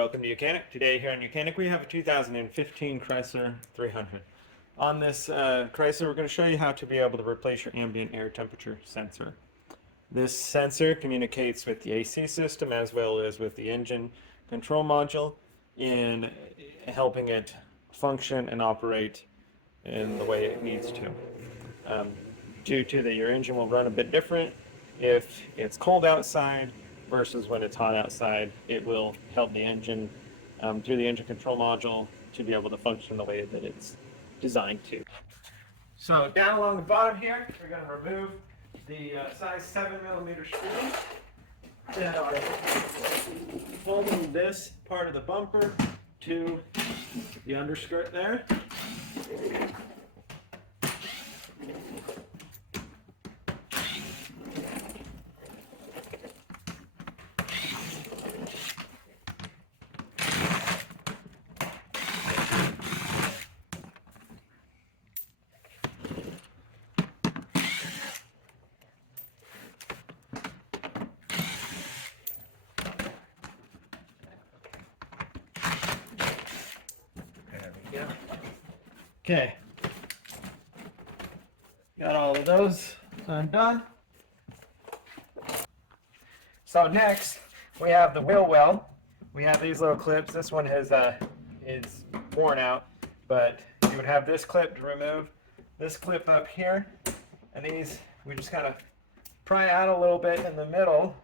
welcome to Mechanic. Today here on Mechanic we have a 2015 Chrysler 300. On this Chrysler we're going to show you how to be able to replace your ambient air temperature sensor. This sensor communicates with the AC system as well as with the engine control module in helping it function and operate in the way it needs to. Due to that, your engine will run a bit different if it's cold outside versus when it's hot outside. It will help the engine through the engine control module to be able to function the way that it's designed to. So down along the bottom here, we're going to remove the size 7mm screws that are holding this part of the bumper to the underskirt there. Okay, got all of those undone. So next we have the wheel well. We have these little clips. This one is worn out, but you would have this clip to remove. This clip up here, and these we just kind of pry out a little bit in the middle.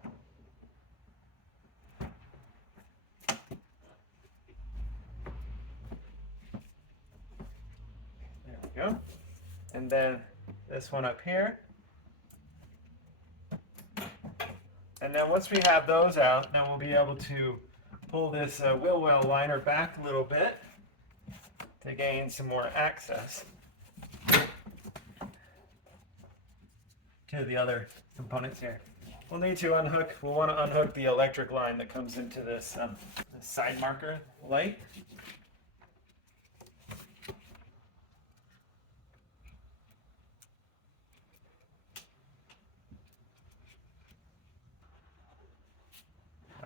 Go. And then this one up here. And then once we have those out, then we'll be able to pull this wheel well liner back a little bit to gain some more access to the other components here. We'll need to want to unhook the electric line that comes into this side marker light.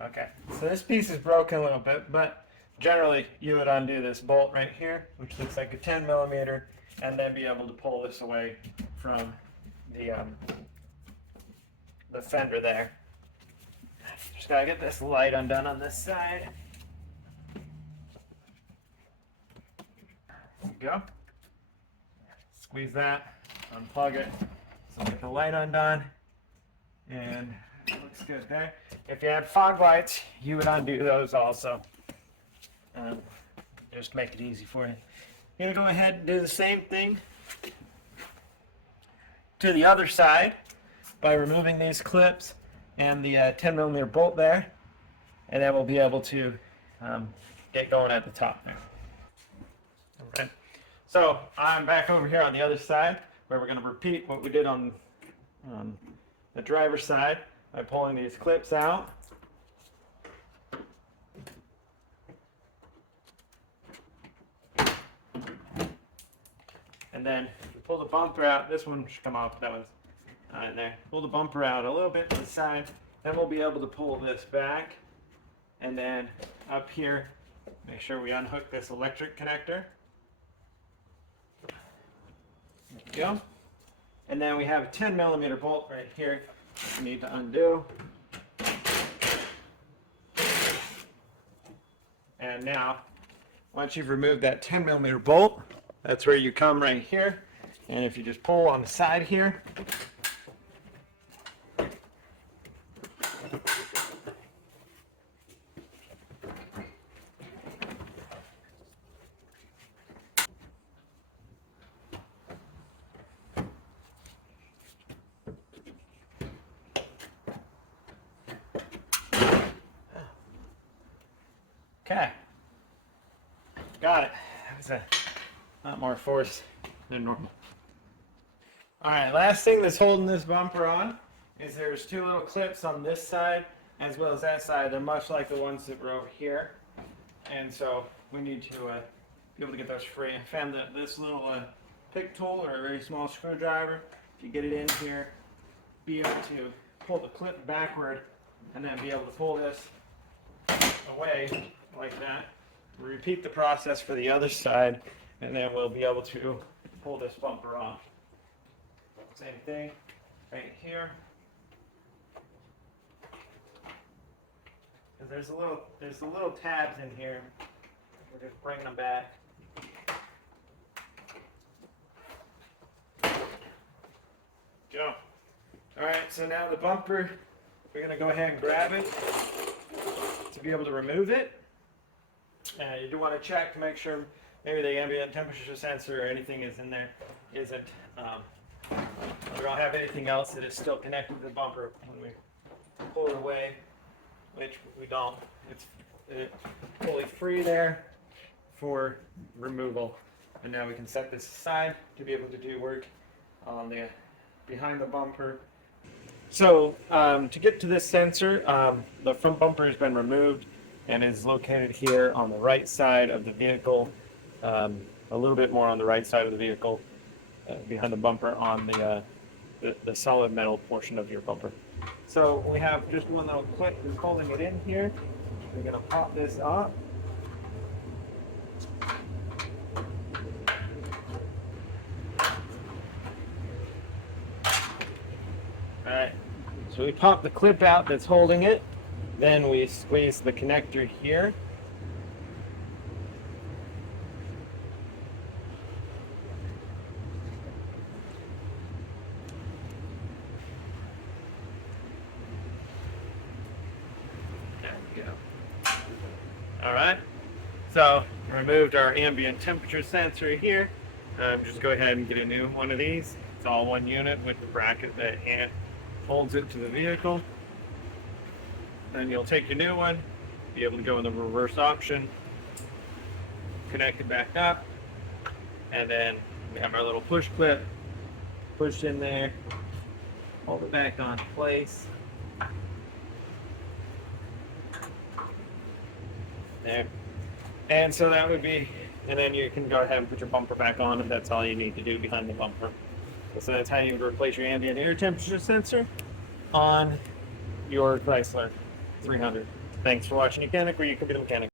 Okay, so this piece is broken a little bit, but generally you would undo this bolt right here, which looks like a 10mm, and then be able to pull this away from the fender there. Just gotta get this light undone on this side. There we go. Squeeze that, unplug it, so get the light undone, and it looks good there. If you had fog lights, you would undo those also. Just make it easy for you. You're going to go ahead and do the same thing to the other side by removing these clips and the 10mm bolt there, and then we'll be able to get going at the top there. All right. So I'm back over here on the other side where we're going to repeat what we did on the driver's side by pulling these clips out. And then we pull the bumper out. This one should come off. That one's in there. Pull the bumper out a little bit to the side. Then we'll be able to pull this back. And then up here, make sure we unhook this electric connector. There we go. And then we have a 10mm bolt right here that we need to undo. And now, once you've removed that 10mm bolt, that's where you come right here. And if you just pull on the side here, okay, got it. That was a lot more force than normal. Alright, last thing that's holding this bumper on is there's two little clips on this side as well as that side. They're much like the ones that were over here. And so we need to be able to get those free. I found that this little pick tool or a very small screwdriver, if you get it in here, be able to pull the clip backward and then be able to pull this away like that. Repeat the process for the other side, and then we'll be able to pull this bumper off. Same thing right here. There's a little tabs in here. We're just bringing them back. Go. All right, so now the bumper, we're gonna go ahead and grab it to be able to remove it. You do want to check to make sure maybe the ambient temperature sensor or anything is in there isn't. We don't have anything else that is still connected to the bumper when we pull it away, which we don't. It's fully free there for removal. And now we can set this aside to be able to do work on the behind the bumper. So to get to this sensor, the front bumper has been removed and is located here on the right side of the vehicle, a little bit more on the right side of the vehicle, behind the bumper on the solid metal portion of your bumper. So we have just one little clip that's holding it in here. We're going to pop this up. Alright, so we pop the clip out that's holding it, then we squeeze the connector here. There we go. Alright, so removed our ambient temperature sensor here. Just go ahead and get a new one of these. It's all one unit with the bracket that holds it to the vehicle. Then you'll take your new one, be able to go in the reverse option, connect it back up, and then we have our little push clip, push in there, hold it back on place. There. And so that would be, and then you can go ahead and put your bumper back on if that's all you need to do behind the bumper. So that's how you would replace your ambient air temperature sensor on your Chrysler 300. Thanks for watching Mechanic, where you could be the mechanic.